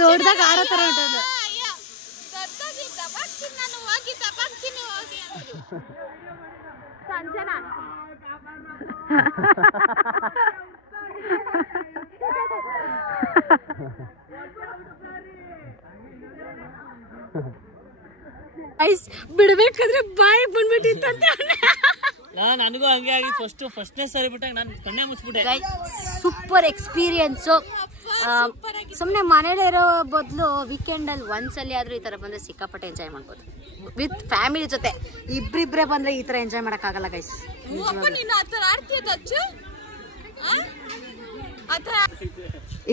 ದೊಡ್ಡದಾಗ ಆಡೋ ತರ ಉಂಟದು. ಬಿಡ್ಬೇಕಾದ್ರೆ ಬಾಯಿ ಬಂದ್ಬಿಟ್ಟಿತ್ತಂತೆ. ನನಗೂ ಹಂಗೆ ಆಗಿತ್ತು. ಫಸ್ಟ್ನೇ ಸರಿ ಬಿಟ್ಟಾಗ ನಾನು ಕಣ್ಣೆ ಮುಚ್ಚಿಬಿಟ್ಟೆ. Super experience. ಸುಮ್ಮನೆ ಮನೇಲಿ ಇರೋ ಬದಲು ವೀಕೆಂಡಲ್ಲಿ ಒಂದ್ಸಲಿ ಆದ್ರೂ ಈ ತರ ಬಂದ್ರೆ ಸಿಕ್ಕಾಪಟ್ಟೆ ಎಂಜಾಯ್ ಮಾಡ್ಬೋದು ವಿತ್ ಫ್ಯಾಮಿಲಿ ಜೊತೆ. ಇಬ್ರಿಬ್ರೆ ಬಂದ್ರೆ ಈ ತರ ಎಂಜಾಯ್ ಮಾಡಕ್ಕಾಗಲ್ಲ ಗೈಸ್.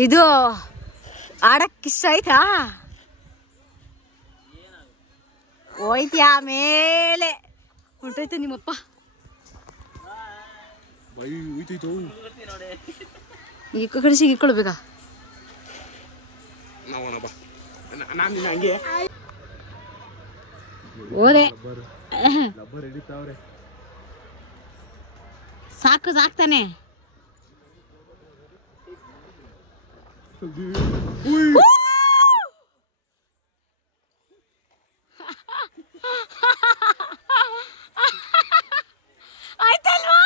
ಇದು ಆಡಕ್ ಇಷ್ಟ ಆಯ್ತಾ? ಹೋಯ್ತ್ಯಾ ಮೇಲೆ ಹೊಂಟೋಯ್ತು ನಿಮ್ಮಪ್ಪ. ಈ ಕಡಿಸಿ ಇಕ್ಕೊಳ್ಬೇಕಾ? ಓದೆ ಸಾಕು ಸಾಕ್ತಾನೆ. ಆಯ್ತಲ್ವಾ?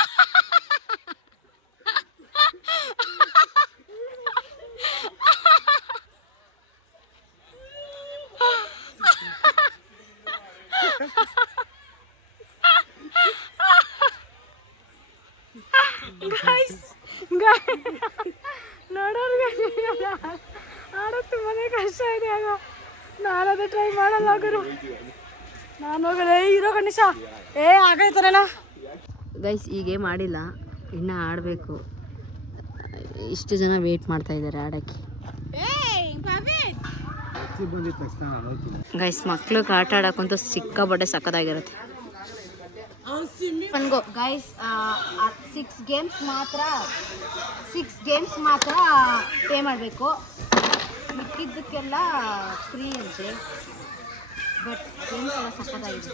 ನೋಡೋರ್ಗೆ ಆಡೋದು ಮನೆ ಕಷ್ಟ ಇದೆ. ಆಗ ನಾನದು ಟ್ರೈ ಮಾಡಲ್ಲ. ಗುರು ನಾನು ಹೋಗಲ್ಲ. ಇರೋ ಗಣೇಶ ಆಗೈತಾರಲ್ಲ ಗೈಸ್. ಈಗ ಮಾಡಿಲ್ಲ, ಇನ್ನು ಆಡಬೇಕು. ಇಷ್ಟು ಜನ ವೇಟ್ ಮಾಡ್ತಾ ಇದ್ದಾರೆ ಆಡಕ್ಕೆ. ಗೈಸ್ ಮಕ್ಳಿಗೆ ಆಟ ಆಡಕ್ಕಂತೂ ಸಿಕ್ಕಾಪಟ್ಟೆ ಸಕ್ಕದಾಗಿರುತ್ತೆ. ಗೈಸ್ 6 ಗೇಮ್ಸ್ ಮಾತ್ರ ಪೇ ಮಾಡಬೇಕು. ಮಿಕ್ಕಿದ್ದಕ್ಕೆಲ್ಲ ಫ್ರೀ ಅಂತೆ. ಬಟ್ ಗೇಮ್ಸ್ ಎಲ್ಲ ಸಕ್ಕದಾಗಿದೆ.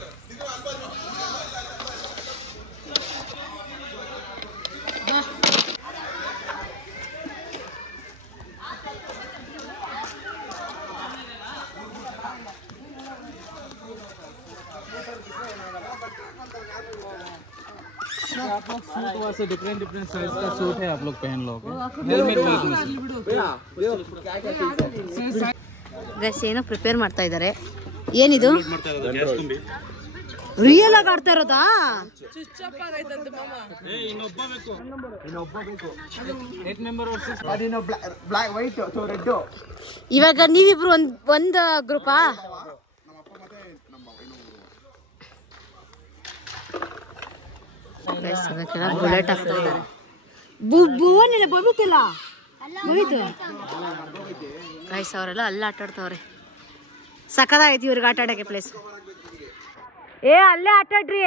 आप लोग सूट वैसे डिफरेंट साइज का सूट है, आप लोग पहन लोगे. हेलमेट ಗೈಸ್ ಏನೋ ಪ್ರಿಪೇರ್ ಮಾಡ್ತಾ ಇದ್ದಾರೆ. ಏನಿದು? ರಿಯಲ್ ಆಗಿ ಆಡ್ತಾ ಇರೋದಾ? ಇವಾಗ ನೀವಿಬ್ರು ಒಂದ್ ಗ್ರೂಪಾ? ಬುಲೆಟ್ ಹಾಕ್ತಾ ಇದ್ದಾರೆ. ಬೀಳ್ತಿಲ್ಲ ಬೀಳ್ತು ಗೈಸ್. ಅವರೆಲ್ಲ ಅಲ್ಲೇ ಆಟ ಆಡ್ತಾವ್ರೆ. ಸಕ್ಕದಾಗೈತಿ ಇವ್ರಿಗೆ ಆಟ ಆಡಕ್ಕೆ ಪ್ಲೇಸ್. ಅಲ್ಲೇ ಆಟ ಆಡ್ರಿ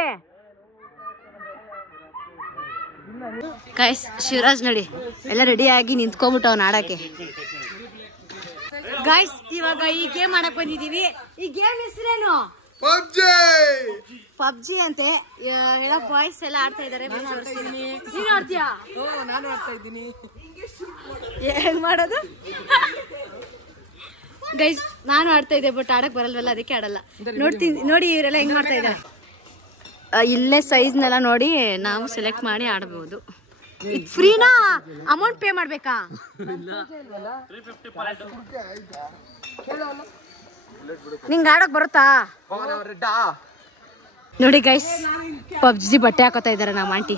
ಗೈಸ್. ಶಿವರಾಜ್ ನೋಡಿ ಎಲ್ಲ ರೆಡಿ ಆಗಿ ನಿಂತ್ಕೊಂಡ್ಬಿಟ್ಟು ಅವ್ನ ಆಡಕ್ಕೆ. ಗೈಸ್ ಇವಾಗ ಈ ಗೇಮ್ ಆಡಕ್ ಬಂದಿದೀವಿ. ಈ ಗೇಮ್ ಹೆಸರೇನು? ಪಬ್ಜಿ ಅಂತೆ. ಎಲ್ಲ ಬಾಯ್ಸ್ ಎಲ್ಲ ಆಡ್ತಾ ಇದಾರೆ. ನೀನ್ ಆಡ್ತೀಯಾ? ನಾನು ಆಡ್ತಾ ಇದ್ದೀನಿ. ಹೆಂಗ್ ಮಾಡೋದು ಗೈಸ್? ನಾನು ಆಡ್ತಾ ಇದ್ದೆ ಬಟ್ ಆಡಕ್ ಬರಲ್ವಲ್ಲ, ಅದಕ್ಕೆ ಆಡಲ್ಲ. ನೋಡ್ತೀನಿ ನೋಡಿ ಇವರೆಲ್ಲ ಹೆಂಗ್ ಮಾಡ್ತಾ ಇದ್ದಾರೆ. ಇಲ್ಲೇ ಸೈಜ್ನೆಲ್ಲ ನೋಡಿ ನಾವು ಸೆಲೆಕ್ಟ್ ಮಾಡಿ ಆಡಬಹುದು. ಇದು ಫ್ರೀನಾ? ಅಮೌಂಟ್ ಪೇ ಮಾಡ್ಬೇಕಾ? ನಿಂಗೆ ಆಡಕ್ ಬರುತ್ತಾ? ನೋಡಿ ಗೈಸ್ ಪಬ್ಜಿ ಬಟ್ಟೆ ಹಾಕೋತಾ ಇದಾರೆ ನಮ್ಮ ಆಂಟಿ.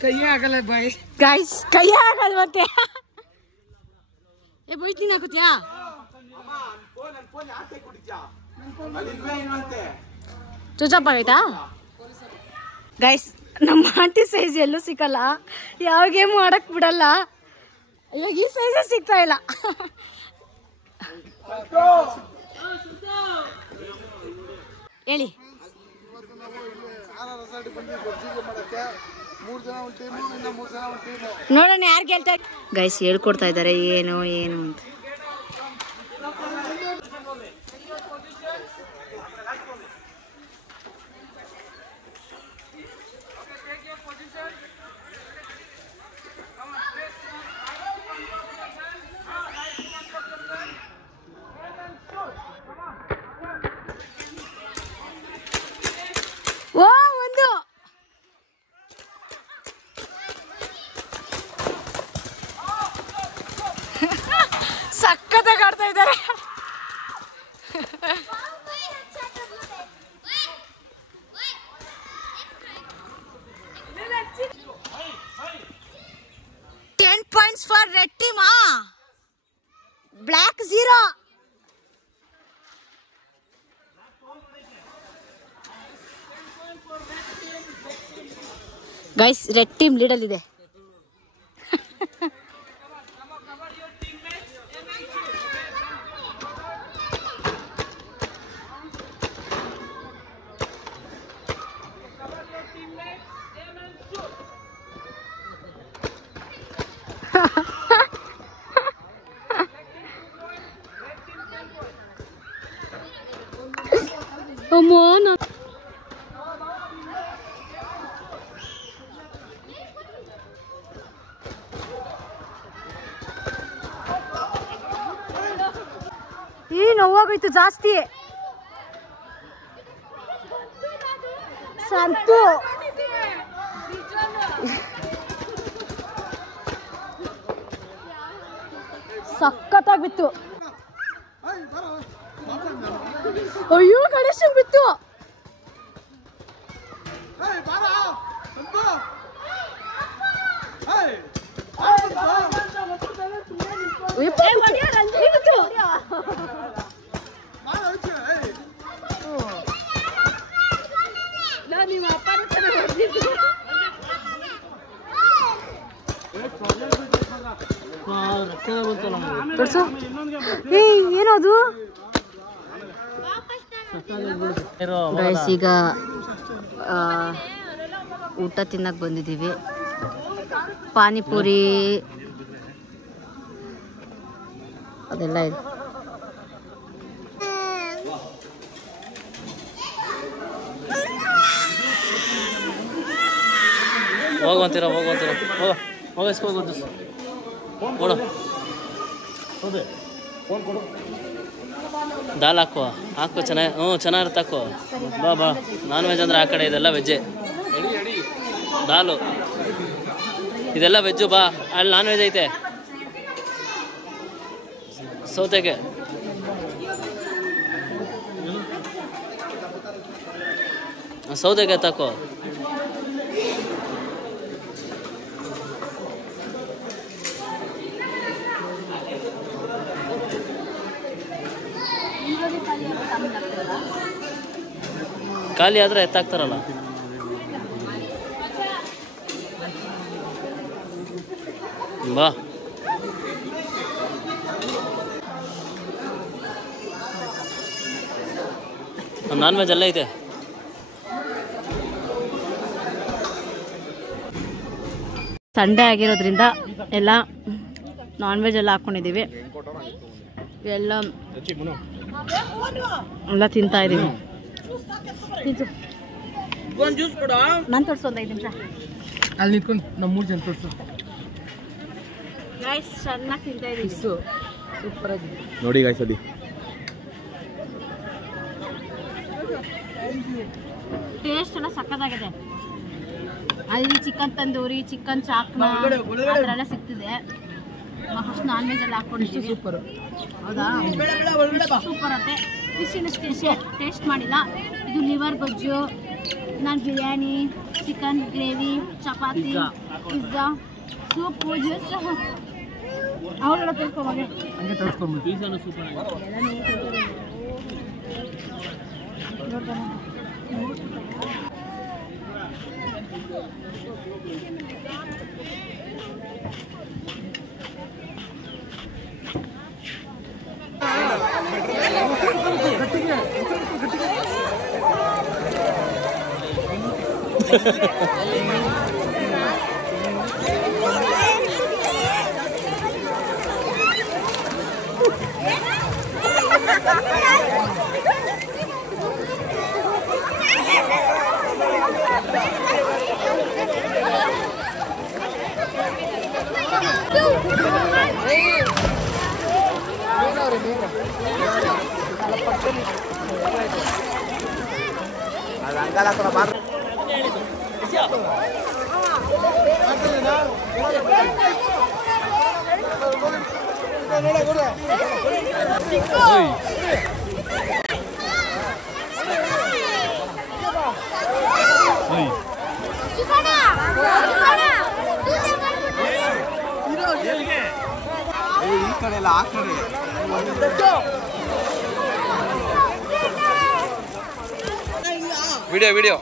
ಕೈಯೇ ಆಗಲ್ಲ ಬಾಯ್ ಗೈಸ್ ಕೈಯೇ ಆಗಲ್ಲ ಮತ್ತೆ. ಏ ಬೈತೀನಿ ಹಾಕೋತ್ಯಾ ಚುಚಪ್ಪ ಆಯ್ತಾ ಗೈಸ್. ನಮ್ಮ ಆಂಟಿ ಸೈಜ್ ಎಲ್ಲೂ ಸಿಕ್ಕಲ್ಲ, ಯಾವ ಗೇಮ್ ಆಡಕ್ ಬಿಡಲ್ಲ. ಇವಾಗ ಈ ಸೈಜ್ ಸಿಗ್ತಾ ಇಲ್ಲ. ಹೇಳಿ ನೋಡೋಣ ಯಾರು ಗೆಲ್ತಾರೆ. ಗೈಸ್ ಹೇಳ್ಕೊಡ್ತಾ ಇದ್ದಾರೆ ಏನು ಏನು ಅಂತ. ಓ ಒಂದು ಸಕ್ಕತ್ತಾಗಿ ಆಡ್ತಾ ಇದ್ದಾರೆ. $10 for red team. Black 0. Guys red team ಲೀಡಲ್ ಇದೆ. ಈ ನೋವಾಗೋಯ್ತು ಜಾಸ್ತಿ. ಸಂತು ಸಕ್ಕತ್ತಾಗಿ ಬಿತ್ತು. ಅಯ್ಯೋ ಗಣೇಶ ಬಿತ್ತು. ಏನದು ಗೈಸ್? ಈಗ ಊಟ ತಿನ್ನಕ್ ಬಂದಿದ್ದೀವಿ. ಪಾನಿಪುರಿ ಅದೆಲ್ಲ ಇದೆ. ಹೋಗುವಂತೀರ ಹೋಗಿಸ್ಕೋದು ಕೊಡು. ದಾಲ್ ಹಾಕು ಚೆನ್ನಾಗಿರುತ್ತೆ ಹಾಕು. ಬಾ ನಾನ್ ವೆಜ್ ಅಂದ್ರೆ ಆ ಕಡೆ, ಇದೆಲ್ಲ ವೆಜ್ಜೆ. ದಾಲು ಇದೆಲ್ಲ ವೆಜ್ಜು. ಬಾ ಅಲ್ಲಿ ನಾನ್ ವೆಜ್ ಐತೆ. ಸೌತೆಗೆ ತಾಕೋ. ಖಾಲಿ ಆದ್ರೆ ಎತ್ತಾಕ್ತಾರಲ್ಲ. ಬಾ ನಾನ್ ವೆಜ್ ಎಲ್ಲ ಐತೆ. ಸಂಡೇ ಆಗಿರೋದ್ರಿಂದ ಎಲ್ಲ ನಾನ್ ವೆಜ್ ಎಲ್ಲ ಹಾಕೊಂಡಿದ್ದೀವಿ. ಎಲ್ಲ ತಿಂತಾ ಇದ್ದೀವಿ. ನಾನು ತೋರಿಸು ಒಂದು 5 ನಿಮಿಷ ಅಲ್ಲಿ ನಿಂತ್ಕೊಂಡು ನಮ್ಮ 3 ಜನ ತೋರಿಸು. ಗೈಸ್ ಚೆನ್ನಾಗಿ ತಿಂತಾ ಇದ್ದೀವಿ. ಸೂಪರ್ ಆಗಿದೆ ನೋಡಿ ಗೈಸ್. ಅಲ್ಲಿ ಟೇಸ್ಟ್ ಎಲ್ಲ ಸಕ್ಕತ್ತಾಗಿದೆ. ಅಲ್ಲಿ ಚಿಕನ್ ತಂದೂರಿ, ಚಿಕನ್ ಚಾಕ್ನ ಅದರೆಲ್ಲ ಸಿಗ್ತಿದೆ. ಫಸ್ಟ್ ನಾನ್ ವೆಜ್ ಎಲ್ಲ ಹಾಕೊಂಡಿದ್ದೀವಿ. ಸೂಪರ್. ಹೌದಾ? ಸೂಪರ್ ಅಂತೆ. ಫಿಶ್ ಟೇಸ್ಟ್ ಮಾಡಿಲ್ಲ. ಇದು ಲಿವರ್ ಗೊಜ್ಜು, ನಾನು biryani, chicken gravy, chapati, pizza, soup, juice ಅವರೆಲ್ಲ ತೋರಿಸ್ಕೊಂಬಂಗೆ ಹಂಗೆ ತೋರಿಸ್ಕೊಂಬಿಟ್ಟು ಪೀಝಾನು ಸೂಪರ್ ಆಗಿದೆ. ಈ ಕಡೆ ಎಲ್ಲ ಆ ಕಡೆ ವಿಡಿಯೋ ವಿಡಿಯೋ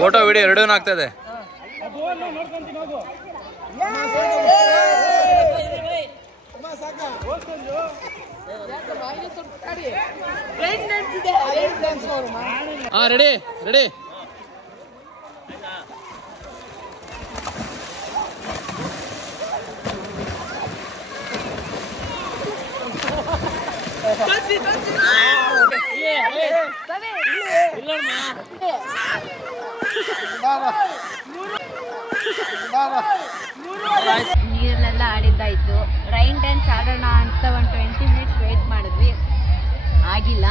ಫೋಟೋ ವಿಡಿಯೋ ಎರಡೂ ಆಗ್ತದೆ. ರೆಡಿ ರೆಡಿ ನೀರಲ್ಲೆಲ್ಲ ಆಡಿದ್ದಾಯಿತು. ರೈನ್ ಡ್ಯಾನ್ಸ್ ಆಡೋಣ ಅಂತ ಒಂದು 20 ಮಿನಿಟ್ಸ್ ವೆಯ್ಟ್ ಮಾಡಿದ್ವಿ, ಆಗಿಲ್ಲ.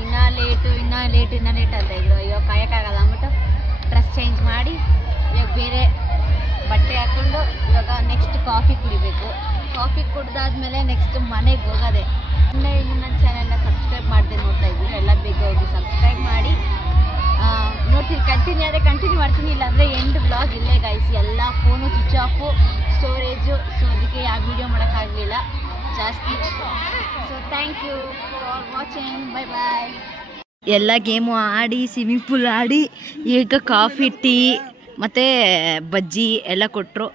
ಇನ್ನೂ ಲೇಟ್ ಅಂತ ಇದ್ರು. ಇವಾಗ ಕಾಯೋಕ್ಕಾಗಲ್ಲ ಅಂದ್ಬಿಟ್ಟು ಡ್ರೆಸ್ ಚೇಂಜ್ ಮಾಡಿ ಇವಾಗ ಬೇರೆ ಬಟ್ಟೆ ಹಾಕ್ಕೊಂಡು ಇವಾಗ ನೆಕ್ಸ್ಟ್ ಕಾಫಿ ಕುಡಿಬೇಕು. ಕಾಫಿ ಕುಡ್ದಾದ್ಮೇಲೆ ನೆಕ್ಸ್ಟ್ ಮನೆಗೆ ಹೋಗೋದೆ. ಇನ್ನು ನನ್ನ ಚಾನೆಲ್ನ ಸಬ್ಸ್ಕ್ರೈಬ್ ಮಾಡದೆ ನೋಡ್ತಾ ಇದ್ದೀರಾ, ಎಲ್ಲ ಬೇಗ ಹೋಗಿ ಸಬ್ಸ್ಕ್ರೈಬ್ ಮಾಡಿ ನೋಡ್ತೀನಿ. ಕಂಟಿನ್ಯೂ ಮಾಡ್ತೀನಿ, ಇಲ್ಲಾಂದರೆ ಎಂಡ್ ಬ್ಲಾಗ್ ಇಲ್ಲೇ ಗೈಸ್. ಎಲ್ಲ phone switch off, storage, so ಅದಕ್ಕೆ ಯಾವ ವೀಡಿಯೋ ಮಾಡೋಕ್ಕಾಗಲಿಲ್ಲ ಜಾಸ್ತಿ. So thank you for watching, bye bye. ಎಲ್ಲ ಗೇಮು ಆಡಿ, ಸ್ವಿಮ್ಮಿಂಗ್ ಪೂಲ್ ಆಡಿ, ಈಗ ಕಾಫಿ, ಟೀ ಮತ್ತು ಬಜ್ಜಿ ಎಲ್ಲ ಕೊಟ್ಟರು,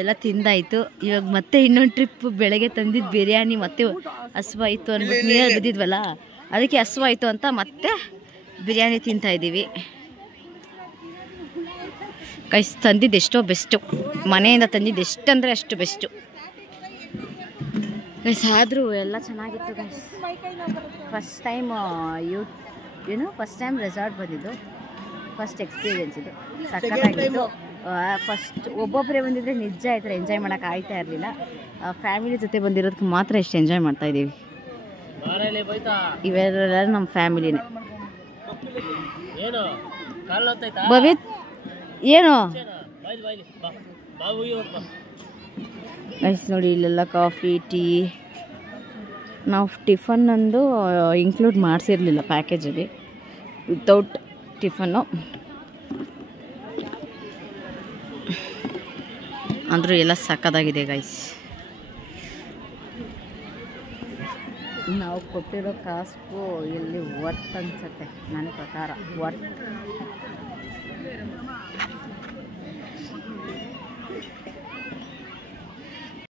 ಎಲ್ಲ ತಿಂದಾಯಿತು. ಇವಾಗ ಮತ್ತೆ ಇನ್ನೊಂದು ಟ್ರಿಪ್ ಬೆಳಗ್ಗೆ ತಂದಿದ್ದು ಬಿರಿಯಾನಿ, ಮತ್ತೆ ಹಸುವಾಯಿತು ಅಂದ್ಬಿಟ್ಟು ನೀರಲ್ಲಿ ಬಿದ್ದಿದ್ವಲ್ಲ, ಅದಕ್ಕೆ ಹಸುವಾಯಿತು ಅಂತ ಮತ್ತೆ ಬಿರಿಯಾನಿ ತಿಂತಾಯಿದ್ದೀವಿ. ಗೈಸ್ ತಂದಿದ್ದು ಎಷ್ಟೋ ಬೆಸ್ಟು, ಮನೆಯಿಂದ ತಂದಿದ್ದು ಎಷ್ಟಂದರೆ ಅಷ್ಟು ಬೆಸ್ಟು ಗೈಸ್. ಆದರೂ ಎಲ್ಲ ಚೆನ್ನಾಗಿತ್ತು guys. First time first time resort ಬಂದಿದ್ದು, ಫಸ್ಟ್ ಎಕ್ಸ್ಪೀರಿಯೆನ್ಸ್ ಇದು. ಸಖತ್ತಾಗಿತ್ತು. ಫಸ್ಟ್ ಒಬ್ಬೊಬ್ಬರೇ ಬಂದಿದ್ರೆ ನಿಜ ಈ ಥರ ಎಂಜಾಯ್ ಮಾಡೋಕೆ ಆಯ್ತಾ ಇರಲಿಲ್ಲ. ಫ್ಯಾಮಿಲಿ ಜೊತೆ ಬಂದಿರೋದಕ್ಕೆ ಮಾತ್ರ ಎಷ್ಟು ಎಂಜಾಯ್ ಮಾಡ್ತಾಯಿದ್ದೀವಿ. ಇವೆಲ್ಲ ನಮ್ಮ ಫ್ಯಾಮಿಲಿನೇ. ಬಬಿತ್ ಏನು ಗೈಸ್ ನೋಡಿ, ಇಲ್ಲೆಲ್ಲ ಕಾಫಿ, ಟೀ ನಾವು ಟಿಫನ್ ಅಂದು ಇನ್ಕ್ಲೂಡ್ ಮಾಡಿಸಿರಲಿಲ್ಲ ಪ್ಯಾಕೇಜಲ್ಲಿ, ವಿತೌಟ್ ಟಿಫನ್ನು. ಅಂದರೂ ಎಲ್ಲ ಸಕ್ಕದಾಗಿದೆ ಗೈಸ್. ನಾವು ಕೊಟ್ಟಿರೋ ಕಾಸ್ಟ್ಗೂ ಇಲ್ಲಿ ವರ್ತ್ ಅನ್ಸುತ್ತೆ ನನ್ನ ಪ್ರಕಾರ, ವರ್ತ್.